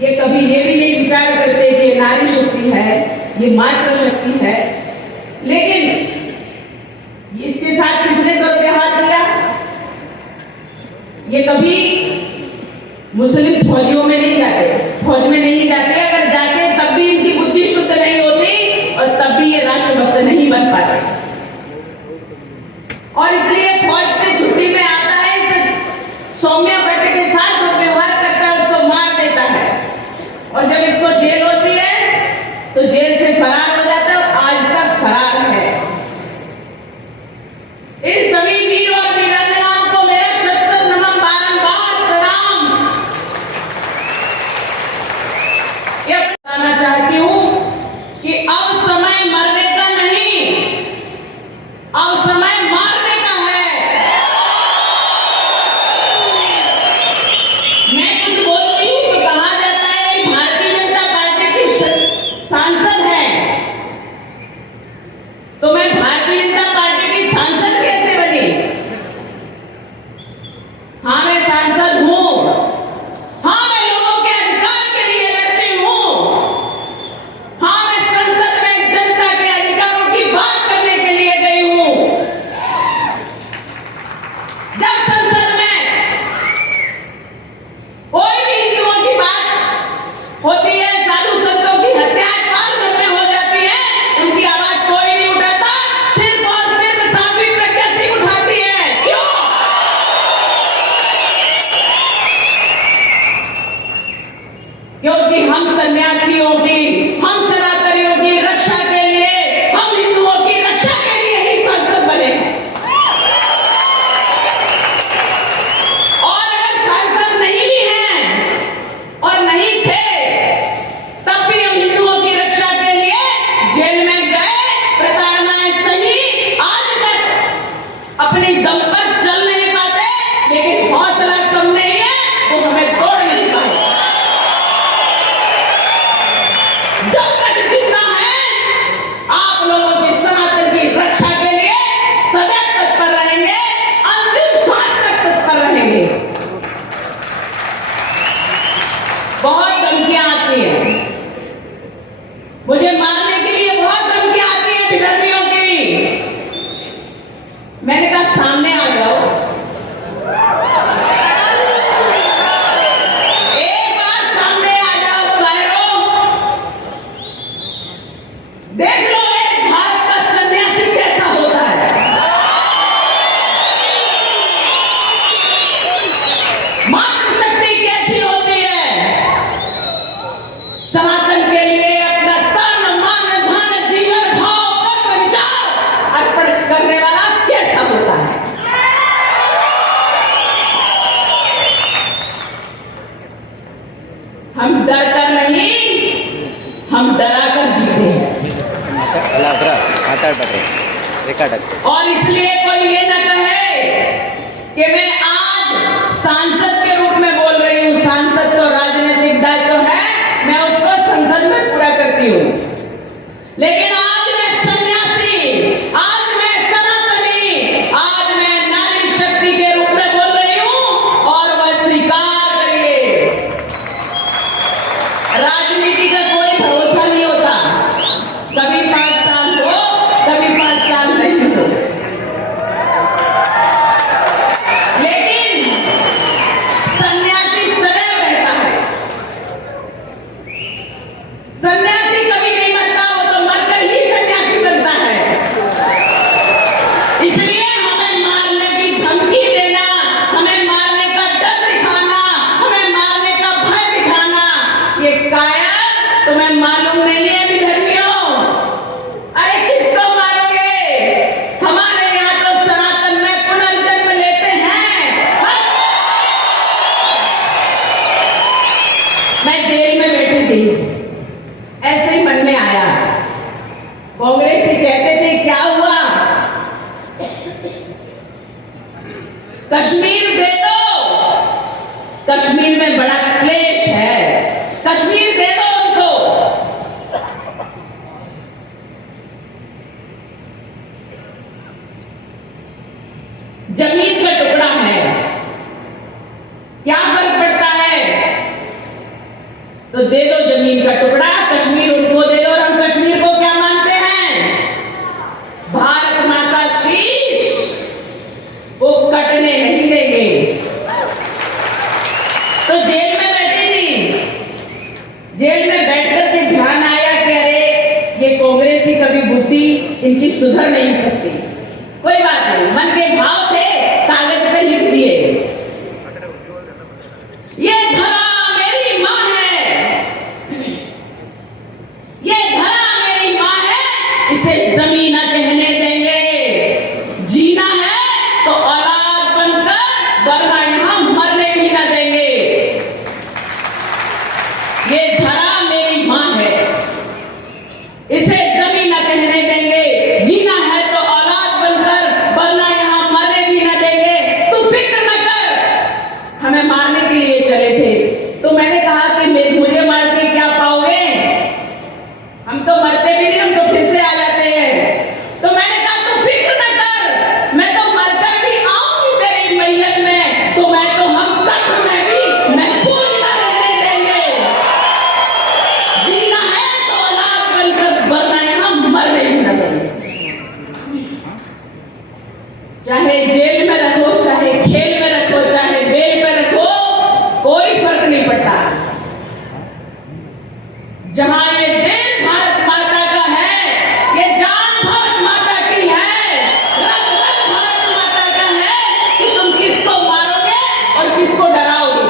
ये कभी ये भी नहीं विचार करते कि ये नारी शक्ति है, ये मातृ शक्ति है। लेकिन इसके साथ किसने दुर्व्यवहार किया? ये कभी मुस्लिम फौजियों में नहीं जाते, फौज में नहीं जाते। अगर जाते तब भी इनकी बुद्धि शुद्ध नहीं होती और तब भी ये राष्ट्रभक्त नहीं बन पाते। और इसलिए फौज से छुट्टी में आता है, इस सौम्या भट्ट के साथ दुर्व्यवहार करता है, उसको मार देता है। और जब इसको जेल होती है तो जेल से फरार हो जाता है और आज तक फरार है। इन सभी वीर और वीरांगनाओं को मेरा शत शत नमन, बारंबार प्रणाम। यह बताना चाहती हूं कि अब समय मरने का नहीं, अब समय मारने का है। मैं कुछ बोलती हूं तो कहा जाता है कि भारतीय जनता पार्टी की सांसद है, तो मैं भारतीय जनता पार्टी की सांसद कैसे बनी? हाँ, मैं सांसद हूं। हाँ, मैं लोगों के अधिकार के लिए लड़ती हूं। हाँ, मैं संसद में जनता के अधिकारों की बात करने के लिए गई हूं। जब संसद में कोई भी हिंदुओं की बात होती है, साधु संतों की हत्या काल भर में हो जाती है, उनकी आवाज कोई नहीं उठाता, सिर्फ और सिर्फ साध्वी प्रज्ञा सिंह उठाती है। क्यों? क्योंकि हम सन्यासियों की, हम सनातनियों की रक्षा के लिए, हम हिंदुओं की रक्षा के लिए ही सांसद बने हैं। और अगर सांसद नहीं भी हैं और नहीं थे, तब भी हम हिंदुओं की रक्षा के लिए जेल में गए, प्रताड़नाएं सही, आज तक अपनी दम पर चल नहीं पाते, लेकिन हौसला कम नहीं है, वो हमें तोड़ नहीं पाए। जब तक जिंदा है, आप लोगों की सनातन की रक्षा के लिए सदैव तत्पर रहेंगे, अंतिम श्वास तक तत्पर रहेंगे। बहुत धमकियां आती हैं, मुझे मारने के लिए बहुत धमकियां आती हैं विधर्मियों की। मैंने कहा सामने आ जाओ, एक बार सामने आ जाओ बुलाएरो, देख लो एक भारत का सन्यासी कैसा होता है। मातृशक्ति कैसी होती है, सनातन के लिए अपना तन मन धन जीवन भाव तत्व विचार अर्पण करने वाला कैसा होता है। हम डरकर नहीं, हम डराकर जीते हैं। और इसलिए कोई ये न कहे कि मैं आज सांसद के रूप में बोल रही हूं। सांसद तो राजनीतिक दायित्व है, मैं उसको संसद में पूरा करती हूं, लेकिन आज मैं सन्यासी, आज मैं सनातनी, आज मैं नारी शक्ति के रूप में बोल रही हूं, और वह स्वीकार करिए। राजनीति का कोई भरोसा नहीं होता, कभी 5 साल हो, कभी 5 साल नहीं हो, लेकिन सन्यासी सदैव रहता है। सन्यासी कभी नहीं मरता, वो तो मरकर ही सन्यासी बनता है। इसलिए हमें मारने की धमकी देना, हमें मारने का डर दिखाना, हमें मारने का भय दिखाना, ये काया तुम्हें मालूम नहीं है विधर्मियों। अरे किसको मारोगे? हमारे यहाँ तो सनातन में पुनर्जन्म लेते हैं। मैं जेल में बैठी थी, ऐसे ही मन में आया, कांग्रेस से कहते थे क्या हुआ, कश्मीर दे दो, कश्मीर में बड़ा क्लेश है, कश्मीर दे दो उनको। जमीन का टुकड़ा है, क्या फर्क पड़ता है? तो दे दो जमीन का टुकड़ा, कश्मीर उनको दे दो। और हम कश्मीर को क्या मानते हैं? भारत माता शीश, वो कटने नहीं देंगे। तो जेल में बैठी थी, जेल में बैठकर के ध्यान आया कि अरे ये कांग्रेस की कभी बुद्धि इनकी सुधर नहीं सकती। कोई बात नहीं, मन के भाव थे, कागज पे लिख दिए। ये धरा मेरी माँ है, ये धरा मेरी माँ है, इसे जमीन न कहने देंगे। जीना है तो औलाद बनकर, वरना यहां मरने भी न देंगे। ये धरा मेरी माँ है, इसे जमीन न कहने देंगे। जीना है तो औलाद बनकर, वरना यहां मरने भी न देंगे। तू फिक्र न कर, हमें मारने के लिए चले थे। तो मैंने कहा कि मुझे मार के क्या पाओगे? हम तो मरते भी नहीं, हम तो फिर से आ जाते हैं। तो मैंने कहा तू फिक्र न कर, मैं तो मरकर भी आऊंगी तेरी मैयत में, तो मैं तो हम कब्र में भी महफूज न रहने देंगे। जीना है तो औलाद बनकर, वरना यहां मरने भी न देंगे। चाहे जेल में रखो, चाहे खेल में रखो, चाहे बेल पे रखो, कोई फर्क नहीं पड़ता। जहां ये दिल भारत माता का है, ये जान भारत माता की है, रग रग भारत माता का है कि तुम किसको मारोगे और किसको डराओगे।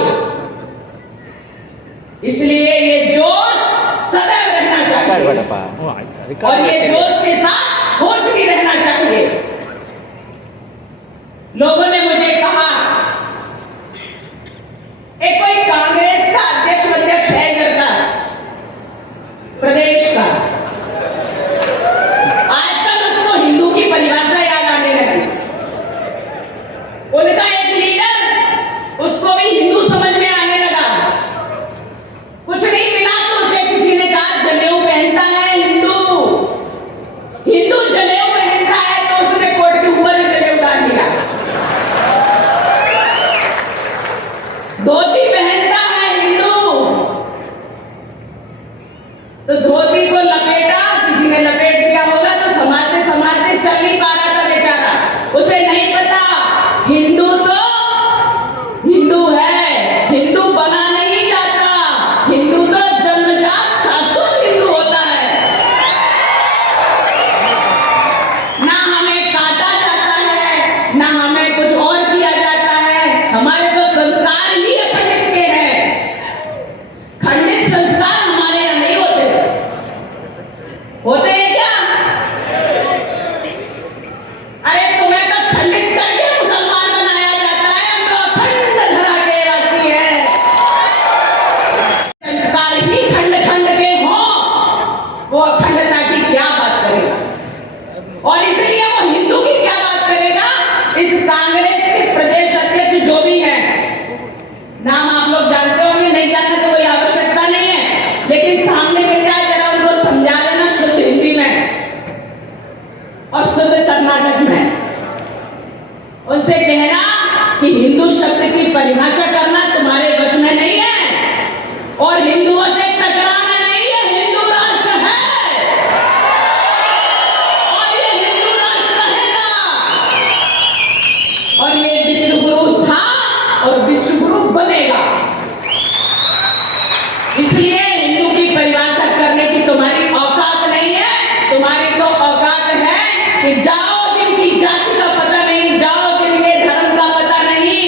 इसलिए ये जोश सदैव रहना चाहिए और ये जोश के साथ होश भी रहना चाहिए। लोगों ने मुझे कहा कोई कांग्रेस का अध्यक्ष है इधर का प्रदेश का, आजकल उसको हिंदू की परिभाषा याद आने लगी। उनका एक लीडर, उसको भी हिंदू समझ में आने लगा। कुछ नहीं मिला तो उसे किसी ने कहा जनेऊ पहनता है हिंदू, हिंदू जनेऊ पहनता है, तो उसने कोर्ट के ऊपर ही जनेऊ डाल दिया। धोती पहनता है हिंदू, तो धोती को लपेटा, किसी ने लपेट दिया होगा, तो संभालते संभालते चल नहीं पा रहा था बेचारा। उसे नहीं पता हिंदू तो हिंदू है, हिंदू बना नहीं जाता, हिंदू तो जन्मजात शाश्वत हिंदू होता है। ना हमें काटा जाता है, ना हमें कुछ और किया जाता है, हमारे तो संस्कार ही अखंडित के हैं। खंडित संस्कार हमारे यहाँ नहीं होते हैं क्या? अरे तुम्हें तो खंडित करके मुसलमान बनाया जाता है, हम तो अखंड धरा के वासी हैं। संस्कार ही खंड खंड के हों, वो अखंडता की क्या बात करेगा? और इसलिए वो हिंदू की क्या बात करेगा? इस कांग्रेस के प्रदेश अध्यक्ष जो भी है, नाम आप लोग जानते होंगे, नहीं जानते तो कोई आवश्यकता नहीं है, लेकिन सामने में क्या, जरा उनको समझा देना शुद्ध हिंदी में और शुद्ध कर्नाटक में। उनसे कहना कि हिंदू शब्द की परिभाषा करना तुम्हारे वश में नहीं है और हिंदुओं से टकराना नहीं है। हिंदू राष्ट्र है और ये हिंदू राष्ट्र रहेगा, और ये विश्वगुरु था और विश्वगुरु बनेगा। इसलिए हिंदू की परिभाषा करने की तुम्हारी औकात नहीं है। तुम्हारी तो औकात है कि जाओ जिनकी जाति का पता नहीं, जाओ जिनके धर्म का पता नहीं,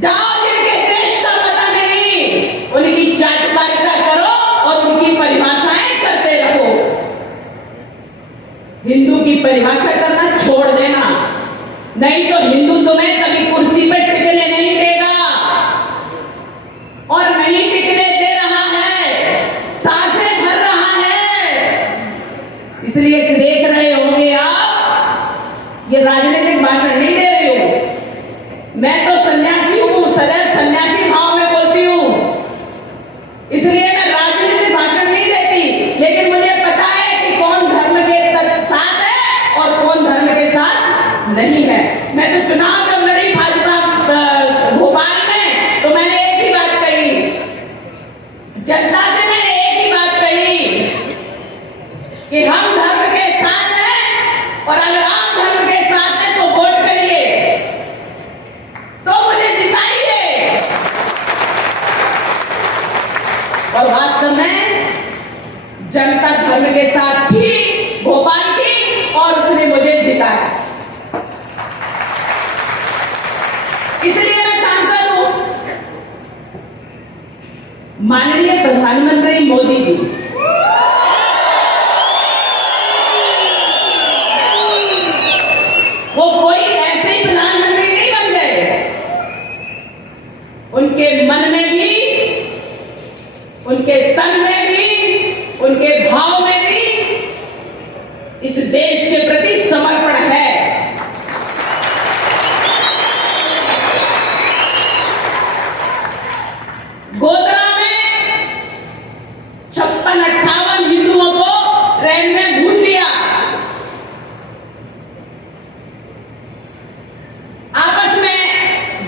जाओ जिनके देश का पता नहीं, उनकी चाटुकारिता करो और उनकी परिभाषाएं करते रहो। हिंदू की परिभाषा करना छोड़ देना, नहीं तो हिंदू तुम्हें कभी कुर्सी पे टिकने नहीं देगा और नहीं टिकने दे रहा है, सांसें भर रहा है। इसलिए देख रहे होंगे आप, ये राजनीतिक भाषण नहीं दे रही हूं, मैं तो सन्यासी हूं, सदैव सन्यासी भाव में बोलती हूं, इसलिए मैं राजनीतिक भाषण नहीं देती। लेकिन मुझे पता है कि कौन धर्म के साथ है और कौन धर्म के साथ नहीं है। मैं तो चुनाव जब लड़ी भाजपा भोपाल में, तो मैंने एक ही बात कही, और वास्तव में जनता धर्म के साथ थी भोपाल की, और उसने मुझे जिताया। इसलिए मैं सांसद हूं। माननीय प्रधानमंत्री मोदी जी वो कोई ऐसे ही प्रधानमंत्री नहीं बन गए। उनके मन में भी, उनके तन में भी, उनके भाव में भी इस देश के प्रति समर्पण है। गोधरा में 56-58 हिंदुओं को ट्रेन में भून दिया। आपस में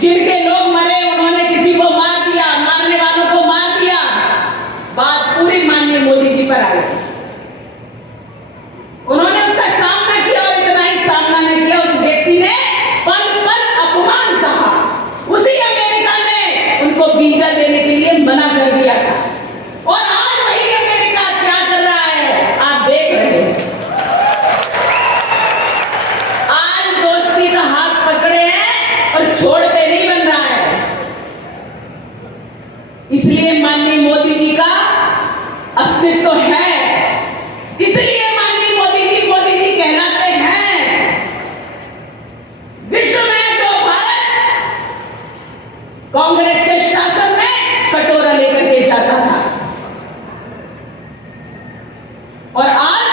जिनके लोग मरे उन्होंने किसी को मार दिया, मारने वालों को मार दिया। बात पूरी माननीय मोदी जी पर आ गई। उन्होंने उसका सामना किया, और इतना ही सामना नहीं किया, उस व्यक्ति ने पल पल अपमान सहा। उसी अमेरिका ने उनको वीजा देने के लिए मना कर दिया था, और आज वही अमेरिका क्या कर रहा है आप देख रहे हैं। आज दोस्ती का हाथ पकड़े हैं और छोड़ते नहीं बन रहा है। इसलिए माननीय मोदी जी का अस्तित्व है। इसलिए माननीय मोदी जी कहलाते हैं विश्व में जो भारत कांग्रेस के शासन में कटोरा लेकर के जाता था, और आज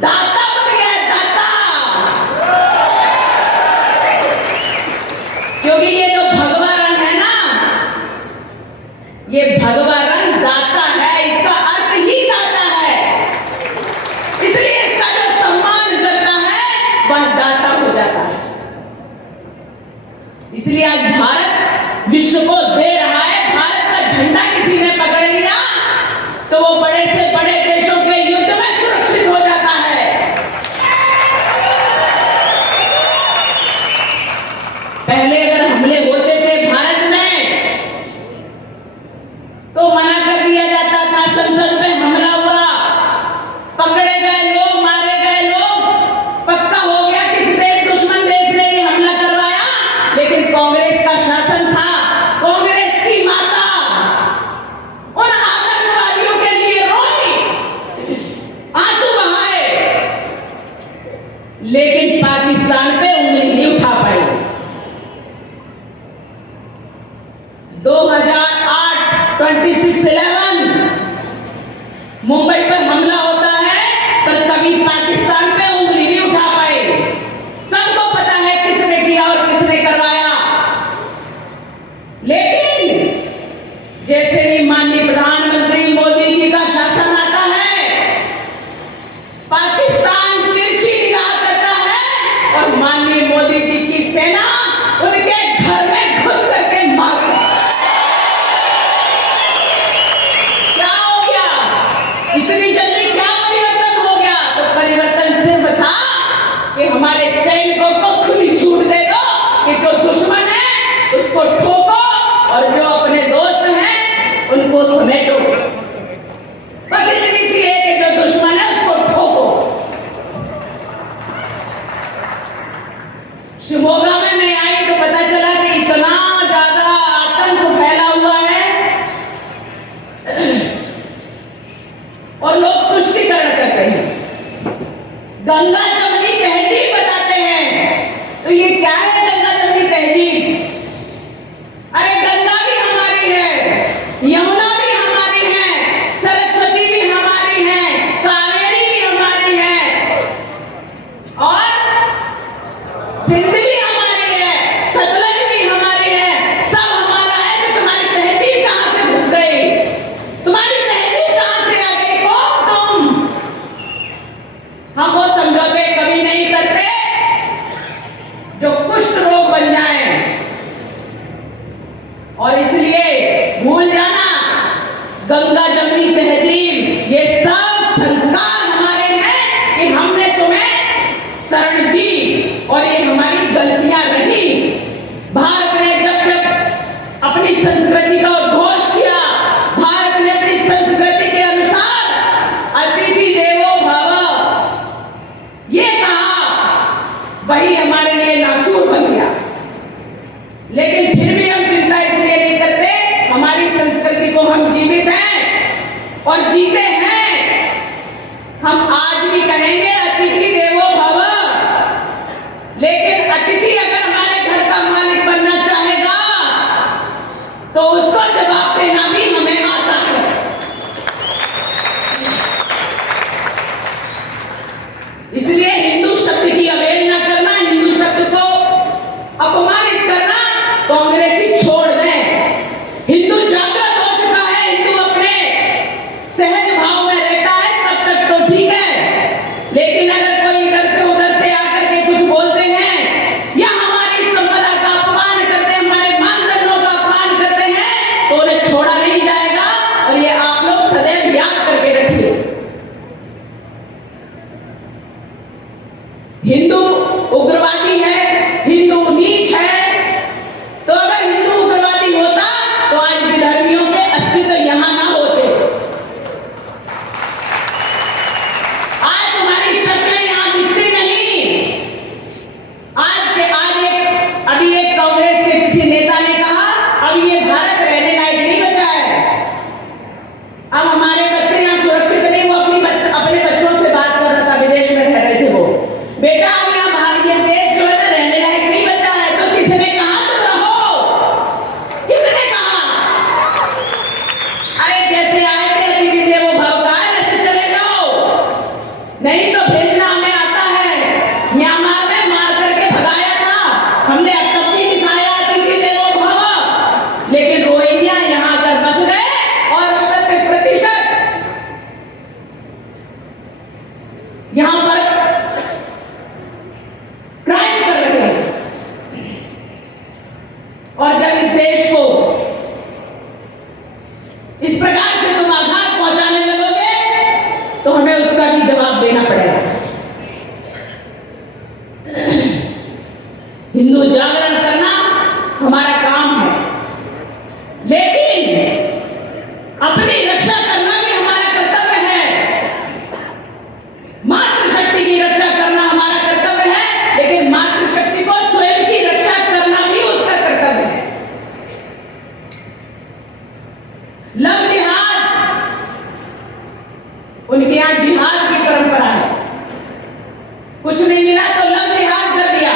दाता बन गया है, दाता। क्योंकि ये जो भगवा रंग है ना, ये भगवा रंग दाता है, इसका अर्थ ही दाता है। इसलिए इसका जो सम्मान करता है वह दाता हो जाता है। इसलिए आज भारत विश्व को दे रहा है। भारत का झंडा किसी ने पकड़ लिया तो वो बड़े से बड़े देशों के युद्ध में सुरक्षित हो जाता है। पहले अगर हमले होते थे भारत में तो मना कर दिया जाता था, संसद में हमला हुआ, पकड़े गए लोग, मारे गए लोग, पक्का हो गया किसी देश दुश्मन देश ने ये हमला करवाया। लेकिन कांग्रेस का शासन था, कांग्रेस की माता उन आतंकवादियों के लिए रोई, आंसू बहाए, लेकिन पाकिस्तान पे उंगली नहीं उठा पाई। 2008 26/11 मुंबई पर हमला होता है, पर कभी पाकिस्तान पे उंगली नहीं उठा पाए। सबको पता है किसने किया और किसने करवाया। लेकिन जैसे ही माननीय प्रधानमंत्री मोदी जी का शासन आता है, पाकिस्तान तिरछी निगाह करता है, और माननीय मोदी जी की सेना उनके घर में घुस करके मारती है। इतनी जल्दी क्या परिवर्तन हो गया? तो परिवर्तन सिर्फ था कि हमारे सैनिकों को खुली छूट दे दो कि जो दुश्मन है उसको ठोको, और जो अपने दोस्त हैं उनको समेटो। बस इतनी सी है कि जो दुश्मन है उसको ठोको। शिमोगा में मैं आई तो पता चला कि इतना ज्यादा आतंक फैला हुआ है, और लोग पुष्टिकरण करते हैं, गंगा जमुनी तहजीब बताते हैं। तो ये क्या है गंगा जमुनी तहजीब? अरे गंगा भी हमारी है, यमुना भी हमारी है, सरस्वती भी हमारी है, कावेरी भी हमारी है, और सिंध भी हमारी है, सतलज भी हमारी है। सब हमारा है। तो तुम्हारी तहजीब कहां से घुस गई? तुम्हारी तहजीब कहां से आ गई? कौन तुम? हम वो समझौते कभी नहीं करते जो कुष्ठ रोग बन जाए, और इसलिए भूल जाना गंगा जमुनी तहजीब, ये सब संस्कार हमारे हैं कि हमने तुम्हें शरण दी, और ये हमारी गलतियां रही। भारत ने जब जब अपनी संस्कृति का उद्घोष किया, भारत हम आज भी कहेंगे अतिथि देवो भव, लेकिन अतिथि अगर हमारे घर का मालिक बनना चाहेगा तो उसको जवाब देना भी हमें आता है। इसलिए हिंदू शब्द की अवहेलना करना, हिंदू शब्द को अपमानित करना कांग्रेसी छोड़ दें। हिंदू जागृत हो चुका है, हिंदू अपने सहज भाव में रहता है, तब तक तो ठीक है। लेकिन अगर कोई इधर से उधर से आकर के कुछ बोलते हैं या हमारी संपदा का अपमान करते हैं, हमारे मानदंडों का अपमान करते हैं, तो उन्हें छोड़ा नहीं जाएगा। और ये आप लोग सदैव याद करके रखिए। हिंदू उग्रवादी है, हिंदू नीच है, तो अगर हिंदू उग्रवादी होता तो आज विधर्मियों के अस्तित्व यहां ना होते। आज तुम्हारी शक्लें यहां दिखती नहीं। अभी एक कांग्रेस के किसी नेता ने कहा अब ये भारत रहने लायक नहीं बचा है, अब हमारे बच्चे यहां सुरक्षित नहीं। वो अपने बच्चों से बात कर रहा था, विदेश में रह रहे थे वो, बेटा अब यहाँ भारतीय देश जो है ना रहने लायक नहीं बचा है। तो किसने कहा तुम रहो? किसने कहा? अरे जैसे आए थे अतिथि देवो भव का, वैसे चले जाओ, नहीं तो भेजना हमें आता है। म्यांमार में मार करके भगाया था हमने, अब तब भी दिखाया अतिथि देवो भव, लेकिन रोहिंग्या यहाँ आकर बस गए और 100% यहाँ पर क्राइम कर रहे हैं। और जब इस देश को इस प्रकार से तुम आघात पहुंचाने लगोगे तो हमें उसका भी जवाब देना पड़ेगा। हिंदू जागरण करना हमारा काम है, लेकिन अपनी रक्षा करना भी हमारा कर्तव्य है। मातृशक्ति की रक्षा करना हमारा कर्तव्य है, लेकिन मातृशक्ति को स्वयं की रक्षा करना भी उसका कर्तव्य है। लव जिहाद, उनके यहां जिहाद की परंपरा है। कुछ नहीं मिला तो लव जिहाद कर दिया,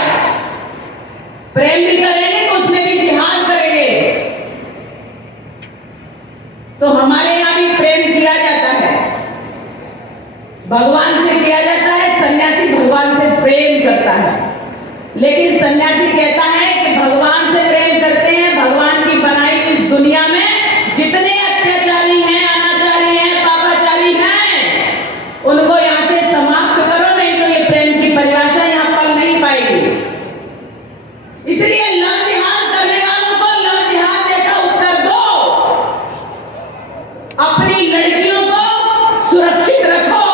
प्रेम भी करेंगे तो उसमें भी जिहाद करेंगे। तो हमारे यहां भी प्रेम किया जाता है, भगवान से किया जाता है। सन्यासी भगवान से प्रेम करता है, लेकिन सन्यासी कहता है कि भगवान से प्रेम करते हैं, भगवान की बनाई इस दुनिया में जितने अत्याचारी हैं, अनाचारी हैं, पापाचारी हैं, उनको यहां से समाप्त करो, नहीं तो ये प्रेम की परिभाषा यहां पल नहीं पाएगी। इसलिए लव जिहाद करने वालों को लव जिहाद जैसा उत्तर दो। अपनी लड़कियों को सुरक्षित रखो,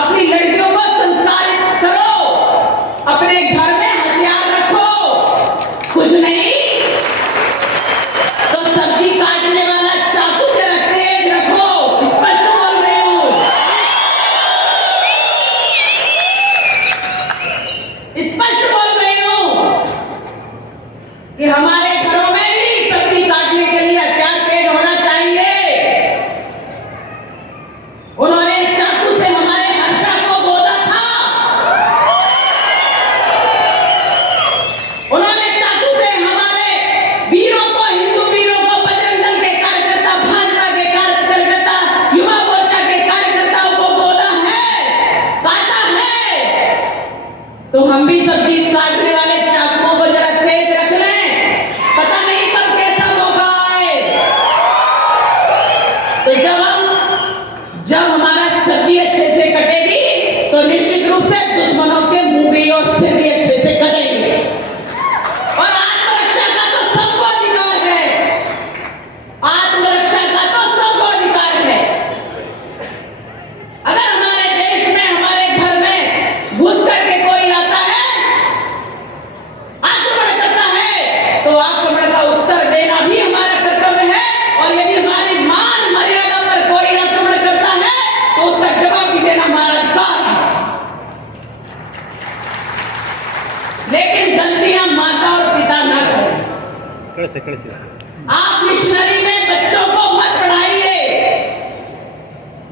अपनी लड़कियों को संस्कारित करो, अपने घर में हथियार रखो। कुछ नहीं तो सब्जी काटने वाला चाकू जरा तेज रखो। स्पष्ट बोल रही हूं, स्पष्ट बोल रही हूं कि हमारे घरों में भी सब्जी काटने के लिए हथियार तेज होना चाहिए। उन्होंने चाकू से हमारे हर्षा को गोदा था, उन्होंने चाकू से हमारे वीरों को, हिंदू वीरों को, बजरंग दल के कार्यकर्ता, भाजपा के कार्यकर्ता, युवा मोर्चा के कार्यकर्ताओं को गोदा है, काटा है। तो हम भी सब्जी काटने वाले चाकुओं को जरा तेज रख लें, पता नहीं कब कैसा मौका आए। तो जब हमारा सब्जी अच्छे से कटेगी तो निश्चित रूप से दुश्मनों के मुंह भी और सिर भी अच्छे से कटेंगे। और आत्मरक्षा का तो सबको अधिकार है, आत्मरक्षा का तो सबको अधिकार है। अगर हमारे देश में, हमारे घर में घुस करके कोई आता है, आक्रमण करता है, तो आक्रमण का उत्तर देना भी हमारा कर्तव्य है। और यदि हमारी मान मर्यादा पर कोई आक्रमण करता है तो उसका जवाब भी देना हमारा अधिकार है। लेकिन गलतियां माता और पिता ना करें। आप मिशनरी में बच्चों को मत पढ़ाइए।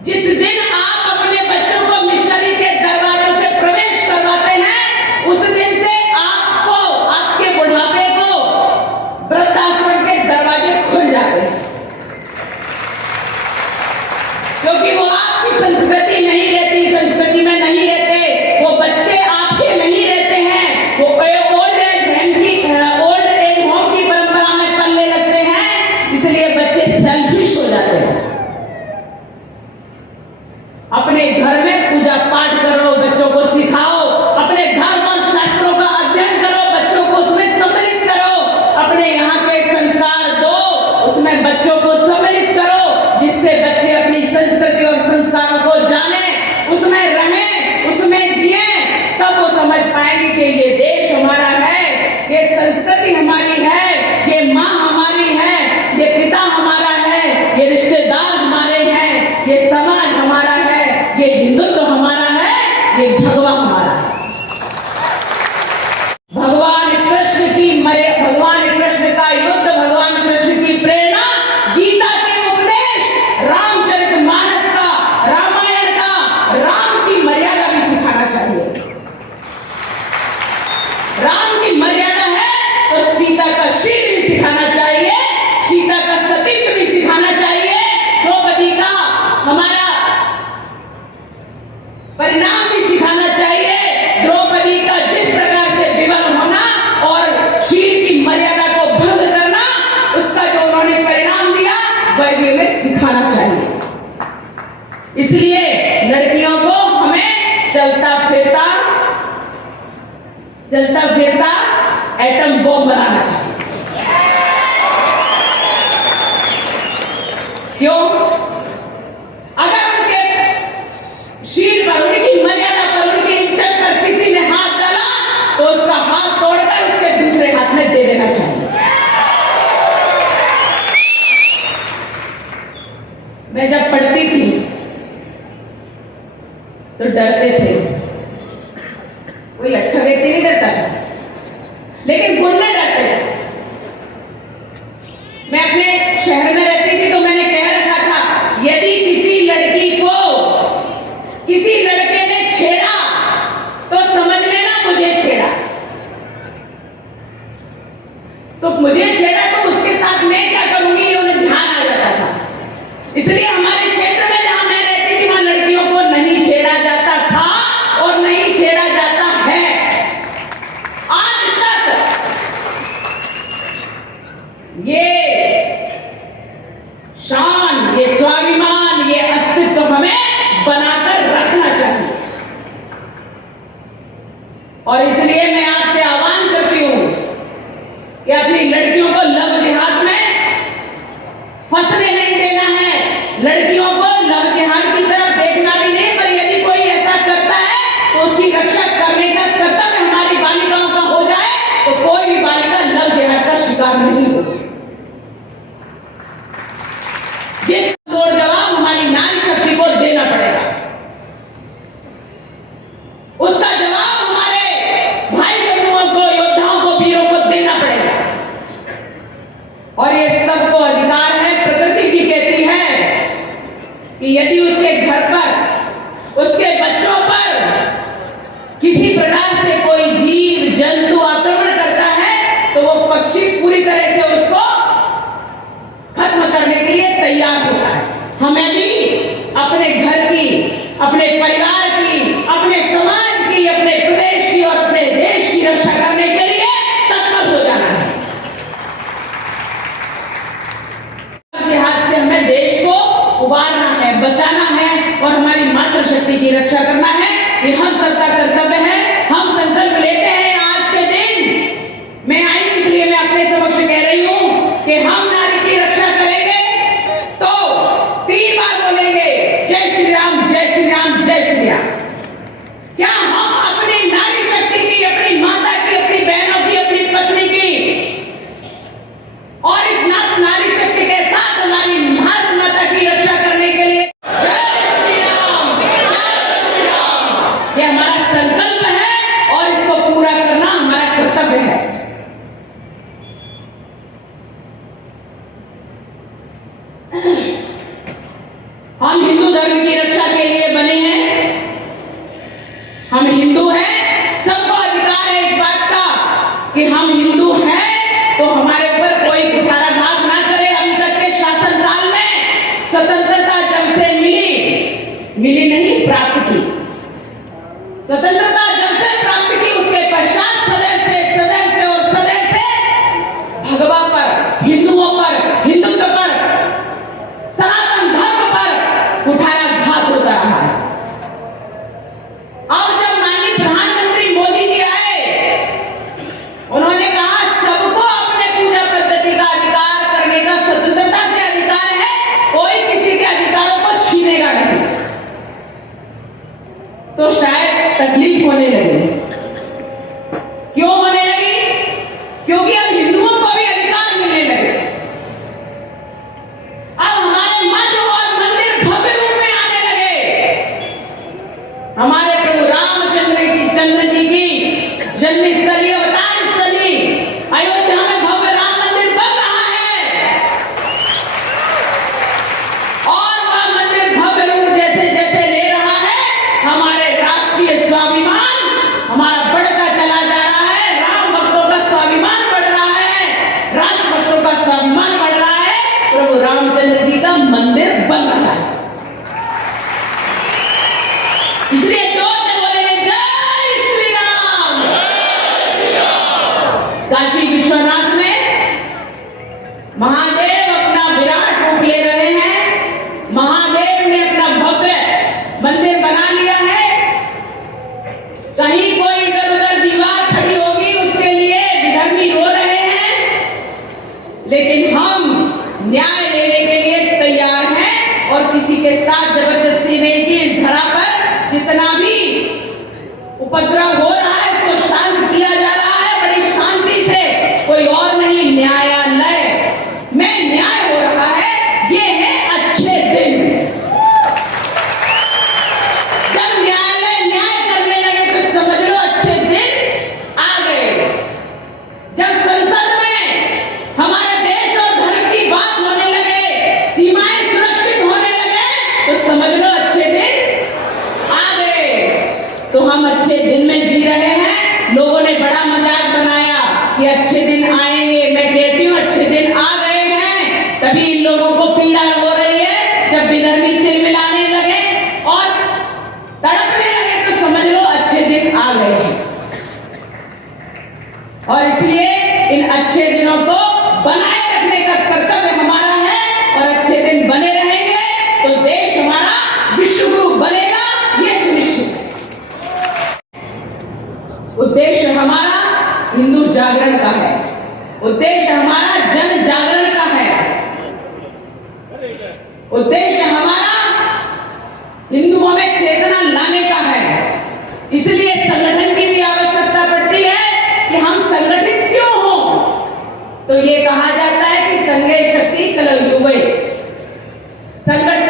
जिस दिन आप अपने बच्चों को क्योंकि वो आपकी संस्कृति नहीं रहती, संस्कृति में नहीं रहते, वो बच्चे आपके नहीं रहते हैं, वो ओल्ड एज होम की परंपरा में पलने लगते हैं, इसलिए बच्चे सेल्फिश हो जाते हैं। अपने घर में पूजा पाठ करो, बच्चों को सिखाओ, अपने धर्म और शास्त्रों का अध्ययन करो, बच्चों को उसमें सम्मिलित करो, अपने यहाँ के संस्कार दो, उसमें बच्चों को सम्मिलित करो, जिससे बच्चे अपनी संस्कृति और संस्कारों को जाने, उसमें रहें, उसमें जिए, तब वो समझ पाएंगे कि ये देश हमारा है, ये संस्कृति हमारी है, ये माँ हमारी है, ये पिता हमारा है, ये रिश्तेदार हमारे हैं, ये समाज हमारा है, ये हिंदुत्व हमारा है, ये भगवा हमारा है। भगवान कृष्ण का युद्ध, भगवान कृष्ण की प्रेरणा, गीता के उपदेश, रामचरितमानस का, रामायण का, राम की मर्यादा भी सिखाना चाहिए। राम की मर्यादा है तो सीता का शील भी सिखाना चाहिए, सीता का सतीत्व भी सिखाना चाहिए, द्रौपदी का हमारा परिणाम भी सिखाना चाहिए, द्रौपदी का जिस प्रकार से विवाह होना और शील की मर्यादा को भंग करना, उसका जो उन्होंने परिणाम दिया वह भी हमें सिखाना चाहिए। इसलिए लड़कियों को हमें चलता फिरता एटम बम बनाना चाहिए। क्यों? अगर उनके शील पर, उनकी मर्यादा पर, उनकी इज्जत पर किसी ने हाथ डाला तो उसका हाथ तोड़कर उसके दूसरे हाथ में दे देना चाहिए। मैं जब पढ़ती थी तो डरते थे, कोई अच्छा व्यक्ति नहीं डरता था, लेकिन गुंडे डरते थे। मैं अपने शहर में रहती थी तो मैंने कह रखा था, यदि किसी लड़की को किसी लड़के ने छेड़ा तो समझ लेना मुझे छेड़ा, तो मुझे छेड़ा तो उसके साथ मैं क्या करूंगी, ये उन्हें ध्यान आ जाता था। इसलिए हमारे क्षेत्र में जहां मैं रहती थी वहां लड़कियों को नहीं छेड़ा जाता था और नहीं छेड़ा जाता है। आज तक ये शान, ये स्वाभिमान, ये अस्तित्व हमें बनाकर रखना चाहिए। और इसलिए मैं आपसे आह्वान करती हूं कि अपनी लड़कियों को लव जिहाद में फंसने नहीं देना है, लड़कियों को लव जिहाद की तरफ देखना भी नहीं, पर यदि कोई ऐसा करता है तो उसकी रक्षा करने का कर्तव्य हमारी बालिकाओं का हो जाए, तो कोई भी बालिका लव जिहाद का शिकार नहीं होगी। जिस तोड़ जवाब हमारी नारी शक्ति को देना पड़ेगा, उसका जवाब हमारे भाई बंधुओं को, योद्धाओं को, वीरों को देना पड़ेगा। और ये सबको अधिकार है। प्रकृति भी कहती है कि यदि उसके घर पर, उसके बच्चों पर किसी प्रकार से कोई जीव जंतु आक्रमण करता है तो वो पक्षी पूरी तरह से उसको खत्म करने के लिए तैयार होता है। हमें भी अपने घर की, अपने परिवार की, अपने समाज की, अपने प्रदेश की और अपने देश की रक्षा करने के लिए तत्पर हो जाना है। जिहाद से हमें देश को उबारना है, बचाना है और हमारी मातृशक्ति की रक्षा करना है। ये हम सबका कर्तव्य है। हम संकल्प लेते हैं। आज के दिन मैं आई, इसलिए मैं अपने समक्ष कह रही हूं कि हम नारी की रक्षा करेंगे तो 3 बार बोलेंगे, जय श्री राम, जय श्री राम, जय श्री राम। क्या हम अपनी नारी शक्ति की, अपनी माता की, अपनी बहनों की, अपनी पत्नी की और इस नारी शक्ति के साथ हमारी भारत माता की रक्षा करने के लिए जय श्री राम, जय श्री राम, ये हमारा संकल्प है और इसको पूरा करना हमारा कर्तव्य है। हम हिंदू धर्म की रक्षा के लिए बने हैं। हम हिंदू हैं। सबको अधिकार है इस बात का कि हम हिंदू हैं, तो हमारे ऊपर कोई कुठाराघात ना करे। अभी तक के शासन काल में स्वतंत्रता जब से मिली मिली नहीं, प्राप्त की। स्वतंत्रता जब से प्राप्त की उसके पश्चात सदैव से और सदैव से भगवा पर, हिंदुओं पर, हिंदुत्व पर, सनातन धर्म पर कुठाराघात होता रहा है। और जब माननीय प्रधानमंत्री मोदी जी आए, उन्होंने कहा सबको अपने पूजा पद्धति का अधिकार करने का स्वतंत्रता से अधिकार है, कोई किसी के अधिकारों को छीनेगा नहीं। तो शायद तकलीफ होने लगी। क्यों होने लगी? क्योंकि अब हिंदुओं को भी अधिकार मिलने लगे। अब हमारे मठ और मंदिर भव्य रूप में आने लगे। हमारे प्रभु रामचंद्र जी की जन्मस्थली, अवतार स्थली अयोध्या में भव्य राम मंदिर बन रहा है। और वह मंदिर भव्य रूप जैसे जैसे ले रहा है, हमारे राष्ट्रीय स्वाभिमान हमारा बढ़ता चला जा रहा है। राम भक्तों का स्वाभिमान बढ़ रहा है, राष्ट्र भक्तों का स्वाभिमान बढ़ रहा है। प्रभु रामचंद्र जी का मंदिर बन रहा है। इसलिए जोर से बोलेंगे जय श्री राम। काशी विश्वनाथ में महादेव अपना विराट रूप ले रहे हैं। महादेव ने अपना भव्य मंदिर बना लिया है। कहीं कोई इधर उधर दीवार खड़ी होगी उसके लिए विधर्मी रो रहे हैं, लेकिन हम न्याय लेने के लिए तैयार हैं और किसी के साथ जबरदस्ती नहीं की। इस धरा पर जितना भी उपद्रव हो रहा है इसको शांत किया जा रहा है बड़ी शांति से, कोई और नहीं, न्यायालय में न्याय हो रहा है। ये है अच्छे दिन। जब न्यायालय न्याय करने लगे तो समझ लो अच्छे दिन आ गए। जब संसद में हमारे देश और धर्म की बात होने लगे, सीमाएं सुरक्षित होने लगे, तो समझ लो अच्छे दिन आ गए। तो हम अच्छे दिन में जी रहे हैं। लोगों ने बड़ा मजाक बनाया कि अच्छे दिन आएंगे। मैं कहती हूँ अच्छे दिन आ गए हैं। तभी इन लोगों को पीड़ा हो रही है। जब विधर्मी तिल मिलाने लगे और तड़पने लगे तो समझ लो अच्छे दिन आ गए हैं। और इसलिए इन अच्छे दिनों को बनाए रखने का कर्तव्य हमारा है। और अच्छे दिन बने रहेंगे तो देश हमारा विश्वगुरु बनेगा, ये सुनिश्चित। उद्देश्य हमारा हिंदू जागरण का है, उद्देश्य हमारा जन जागरण का है, उद्देश्य हमारा हिंदुओं में चेतना लाने का है। इसलिए संगठन की भी आवश्यकता पड़ती है कि हम संगठित क्यों हो। तो ये कहा जाता है कि संगे शक्ति कलयुगे।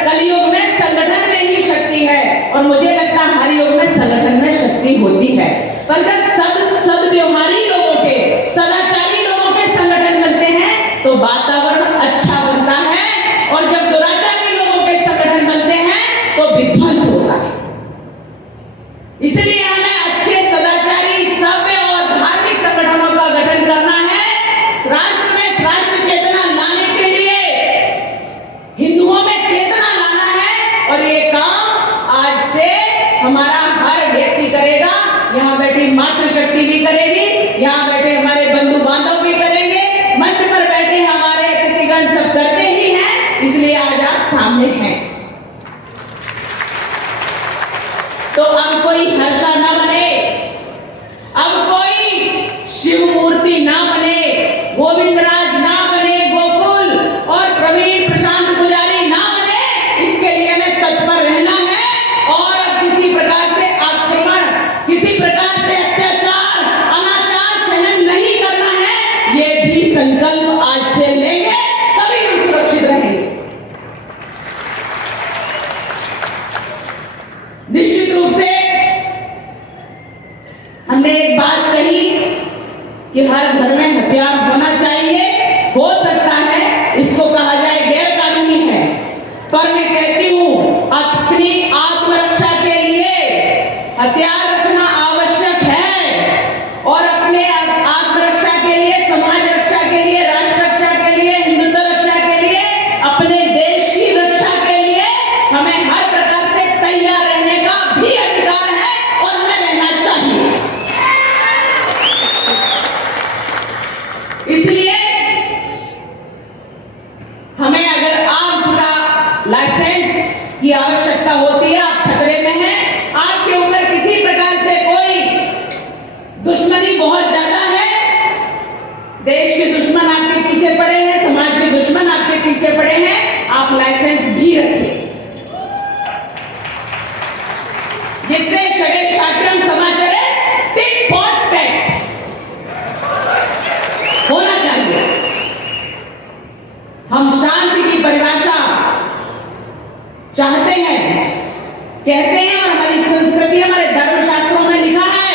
कलयुग में संगठन में ही शक्ति है, और मुझे लगता है हर युग में संगठन में शक्ति होती है। पर जब सद्व्यवहारी लोगों के, सदाचारी लोगों के संगठन बनते हैं तो वातावरण अच्छा बनता है, और जब दुराचारी लोगों के संगठन बनते हैं तो विध्वंस होता है। इसलिए हमें अच्छे सदाचारी, सभ्य और धार्मिक संगठनों का गठन करना है। राष्ट्र में राष्ट्र चेतना लाने के लिए हिंदुओं में चेतना लाना है, और ये काम आज से हमारा हर व्यक्ति करेगा। यहाँ बैठी मातृशक्ति भी करेगी, यहाँ बैठे हमारे बंधु बांधव भी करेंगे, मंच पर बैठे हमारे अतिथिगण सब करते ही हैं। इसलिए आज आप सामने हैं। तो अब कोई हर्षा ना बने, अब कोई शिव मूर्ति ना बने, गोविंद राज ना बने, गोकुल और प्रवीण प्रशांत पुजारी ना बने। इसके लिए हमें तत्पर रहना है। और किसी प्रकार से आक्रमण, किसी प्रकार से अत्याचार, अनाचार सहन नहीं करना है। ये भी संकल्प आज से लेंगे, तभी हम सुरक्षित रहेंगे। निश्चित रूप से हमने एक बात कही कि हर घर में हथियार होना चाहिए। हो सकता है इसको कहा जाए गैर कानूनी है, पर मैं कहती हूं अपनी आत्मरक्षा के लिए हथियार रखना आवश्यक है। और अपने आत्मरक्षा के लिए, समाज रक्षा के लिए, राष्ट्र रक्षा के लिए, हिंदुत्व रक्षा के लिए, अपने देश की रक्षा के लिए हमें हर प्रकार से तैयार लाइसेंस की आवश्यकता होती है। आप खतरे में हैं, आपके ऊपर किसी प्रकार से कोई दुश्मनी बहुत ज्यादा है, देश के दुश्मन आपके पीछे पड़े हैं, समाज के दुश्मन आपके पीछे पड़े हैं, आप लाइसेंस भी रखिए, जिससे षड्यंत्र समाचार टिक फॉर टैट होना चाहिए। हम शांति की परिभाषा चाहते हैं, कहते हैं, और हमारी संस्कृति, हमारे धर्मशास्त्रों में लिखा है,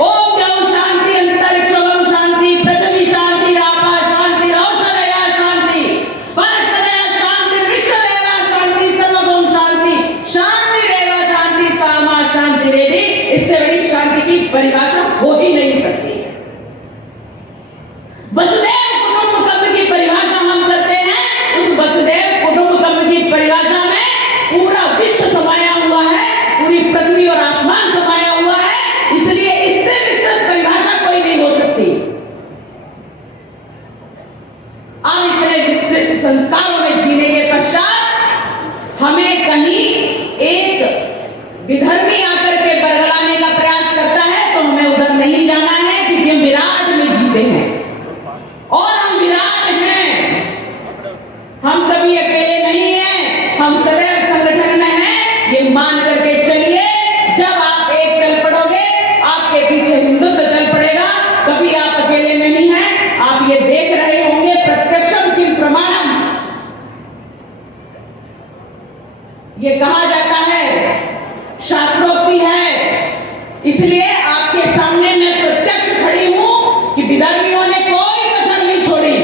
ओम द्यौः शांति अंतरिक्षोम शांति पृथ्वी शांति रापा शांति औषधया शांति वनस्पतयः शांति विश्वदेवा शांति सर्वभौम शांति शांतिरेव शांति सामा शांतिरेधि। इससे बड़ी शांति की परिभाषा हो ही नहीं सकती। वसुदेव कुटुंबकम की परिभाषा हम करते हैं, उस वसुदेव कुटुंबकम की परिभाषा में पूरा विश्व समाया हुआ है, पूरी पृथ्वी और आसमान समाया हुआ है, इसलिए इससे विस्तृत परिभाषा कोई नहीं हो सकती। अब इतने विस्तृत संस्कारों में जीने के पश्चात हमें कहीं एक विधर्मी आकर के बरगलाने का प्रयास करता है तो हमें उधर नहीं जाना है, क्योंकि हम विराट में जीते हैं और हम विराट हैं, हम कभी अकेले नहीं हैं, हम सदैव संगठन में हैं। ये मान करके चलिए, जब आप एक चल पड़ोगे आपके पीछे हिंदुत्व चल पड़ेगा, कभी आप अकेले नहीं हैं। आप ये देख रहे होंगे, प्रत्यक्षम किम प्रमाणम, ये कहा जाता है, शास्त्रोक्ति है, इसलिए आपके सामने मैं प्रत्यक्ष खड़ी हूं कि विधर्मियों ने कोई कसर नहीं छोड़ी,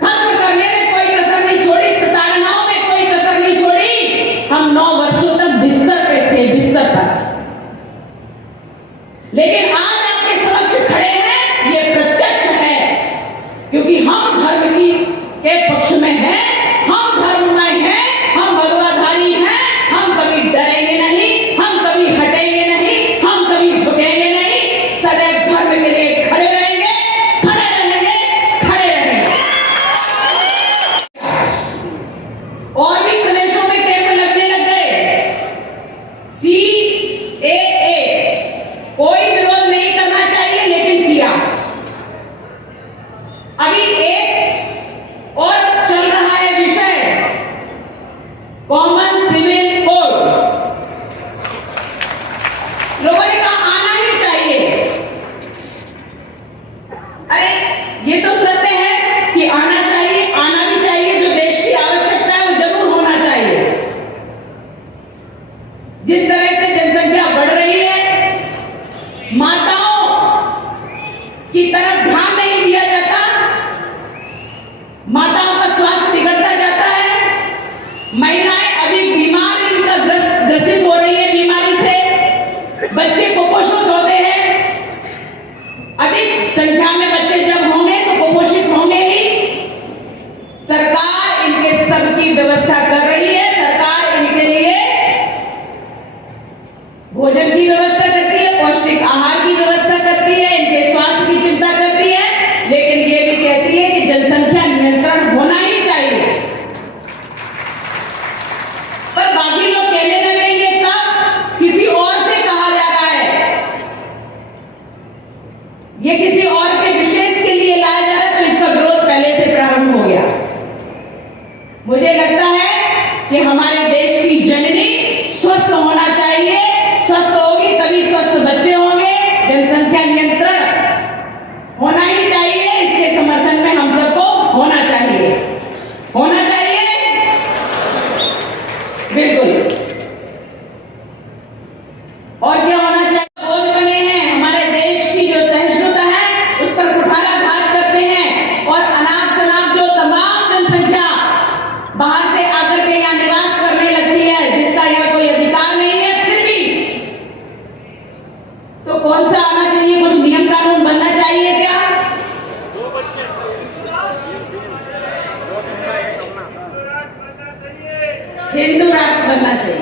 खत्म करने में कोई कसर नहीं छोड़ी, प्रताड़नाओं में कोई कसर नहीं छोड़ी। हम 9 वर्षों तक बिस्तर पे थे, बिस्तर पर, लेकिन आज आपके समक्ष खड़े हैं, ये प्रत्यक्ष है, क्योंकि हम धर्म की के पक्ष में हैं, हम धर्ममय हैं, हम भगवाधारी हैं, हम कभी डरेंगे नहीं, हम कभी हटेंगे नहीं, हम कभी झुकेंगे नहीं, सदैव धर्म के लिए खड़े रहेंगे, खड़े रहेंगे, खड़े रहेंगे। और भी प्रदेशों में कैंप लगने लग गए, CAA, कोई विरोध नहीं करना चाहिए, लेकिन किया। अभी एक और चल रहा है विषय, कॉमन सिविल कोड, लोगों ने कहा आना ही चाहिए। अरे ये तो सत्य है कि आना चाहिए, आना भी चाहिए, जो देश की आवश्यकता है वो जरूर होना चाहिए। जिस तरह से जनसंख्या बढ़ रही है, माताओं की तरफ ध्यान नहीं दिया जाता, माताओं का स्वास्थ्य बिगड़ता जाता है, महिलाएं अधिक बीमार इनका ग्रसित हो रही है बीमारी से, बच्चे कुपोषित होते हैं, अधिक संख्या में बच्चे जब होंगे तो कुपोषित होंगे ही। सरकार इनके सबकी व्यवस्था कर रही है, सरकार इनके लिए भोजन की व्यवस्था करती है, पौष्टिक आहार की व्यवस्था करती है, इनके स्वास्थ्य की चिंता करती है, लेकिन ये भी कहती है कि जनसंख्या नियंत्रण होना ही चाहिए। पर बाकी लोग कहने लगे ये सब किसी और से कहा जा रहा है, ये किसी और के विशेष के लिए लाया जा रहा है, तो इसका विरोध पहले से प्रारंभ हो गया। मुझे लगता है कि हमारे देश की जननी स्वस्थ होना चाहिए, स्वस्थ होगी तभी स्वस्थ बच्चे होंगे, जनसंख्या नियंत्रण होना ही चाहिए, इसके समर्थन में हम सबको होना चाहिए, होना चाहिए, बिल्कुल। और क्या होना चाहिए? बोझ बने हैं, हमारे देश की जो सहिष्णुता है उस पर कुठाराघात करते हैं, और अनाप शनाप जो तमाम जनसंख्या बाहर से आकर के यहाँ निवास करने लगती है, जिसका यहाँ कोई अधिकार नहीं है, फिर भी तो कौन सा आना चाहिए? कुछ नियम कानून बनना चाहिए क्या? हिंदू राष्ट्र बनना चाहिए।